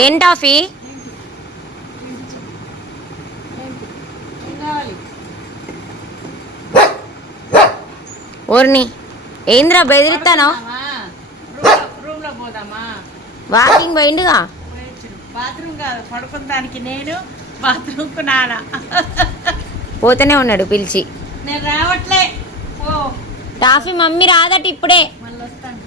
ఏంటాఫీ ఓర్ని ఏంద్రా బెదిరిస్తానో walking పోయిండుగా? Bathroom కాదు పడుకుందానికి నేను బాత్రూమ్కు నాన్న పోతూనే ఉన్నాడు పిలిచి. నేను రావట్లే ఓ టాఫీ మమ్మీ రాదట ఇప్పుడే. మళ్ళీ వస్తాను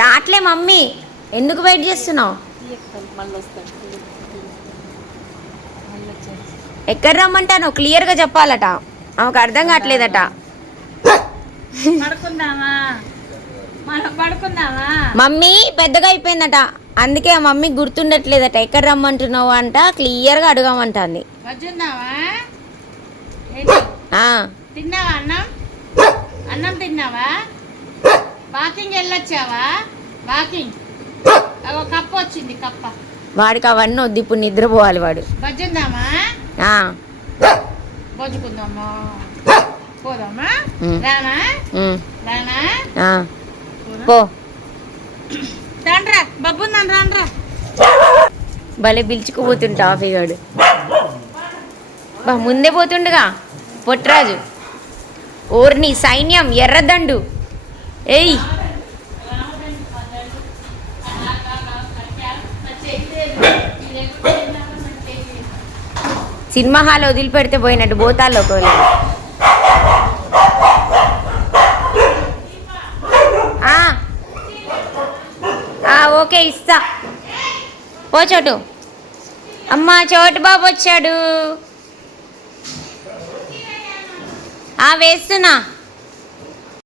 రాట్లే మమ్మీ. ఎందుకు వెయిట్ చేస్తున్నావు? ఎక్కడ రమ్మంటాను క్లియర్గా చెప్పాలట. ఆమెకు అర్థం కావట్లేదట. మమ్మీ పెద్దగా అయిపోయిందట. అందుకే ఆ మమ్మీ గుర్తుండట్లేదట. ఎక్కడ రమ్మంటున్నావు అంట క్లియర్గా అడగమంటుంది. తిన్నావా అన్నం? అన్నం తిన్నావా? వాకింగ్ వెళ్ళొచ్చావా? వాకింగ్. కప్ప వచ్చింది కప్ప. వాడికి అవన్నీ వద్దు ఇప్పుడు నిద్రపోవాలి వాడు. బజ్జుందామా బొజ్జుకుందామా? పోదామా. రానా? రానా? పో. భలే పిలుచుకుపోతుంటా టాఫీ వాడు బా ముందే పోతుండగా పొట్రాజు. ఓర్ని సైన్యం ఎర్రదండు. ఏయ్. సినిమా హాల్ వదిలిపెడితే పోయినట్టు బోతాల్లో పోలే. ఓకే ఇస్తా. పో చోటు. అమ్మా చోటు బాబు వచ్చాడు. వేస్తున్నా.